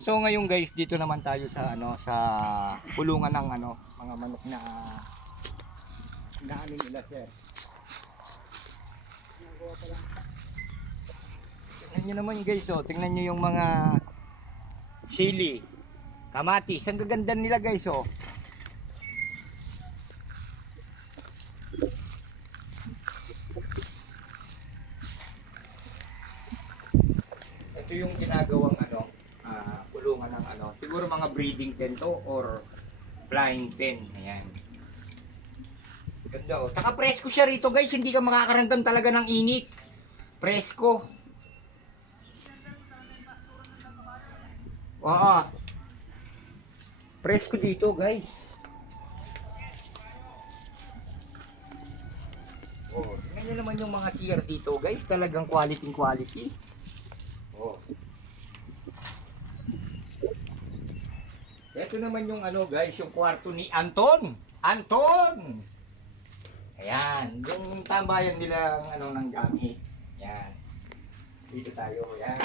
So ngayon guys, dito naman tayo sa sa kulungan ng mga manok na ano nila, sir. Tingnan niyo naman guys, oh, tingnan niyo yung mga sili, kamatis, ang gaganda nila guys, oh. Ito yung ginagawang kulungan ng siguro mga breeding pen to or flying pen. Ayan. Ganda, oh. Taka presko siya rito guys, hindi ka makakaramdam talaga ng init. Presko. Oo. Presko dito guys. Oh, tingnan nyo naman yung mga tier dito guys, talagang quality. Oh. Ito naman yung guys, yung kwarto ni Anton. Anton! Ayan, yung tambayan nilang ng gamit. Ayan. Dito tayo, ayan.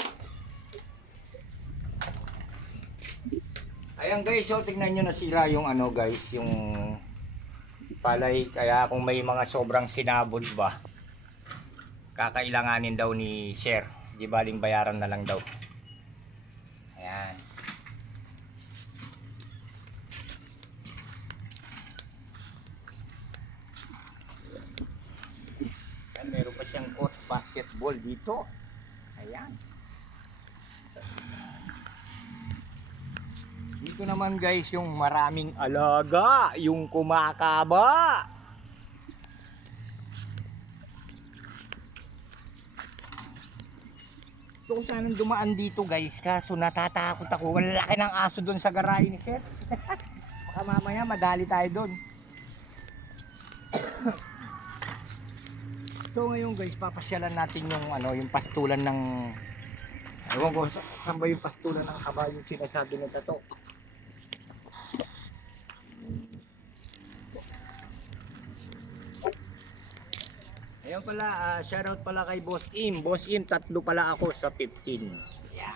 Ayan guys, so tingnan nyo nasira yung guys, yung palay. Kaya kung may mga sobrang sinabod ba, kakailanganin daw ni Sir. Di baling bayaran na lang daw. Ayan. Ayan, meron pa siyang court basketball dito. Ayan. Dito naman guys yung maraming alaga, yung kumakaba. Gusto ko sanang dumaan dito guys, kaso natatakot ako. Wala laki ng aso doon sa garahe ni Sir. Baka mamaya madali tayo doon. So ngayon guys, papasyalan natin yung yung pastulan ng ewan ko saan ba yung pastulan ng kabayo yung sinasabi ng tato. Ayun pala, shoutout pala kay Boss Im. Boss Im, tatlo pala ako sa 15. Yeah.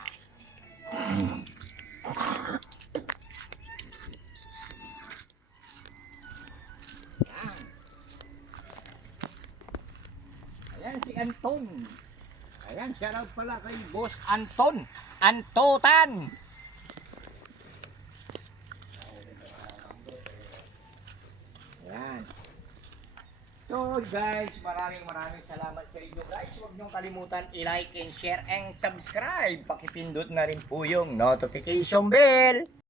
Ayan si Anton. Ayan, shoutout pala kay Boss Anton. Antotan. Ayan. So guys, maraming salamat sa inyo guys. Huwag niyong kalimutan i-like and share and subscribe. Pakipindot na rin po yung notification bell.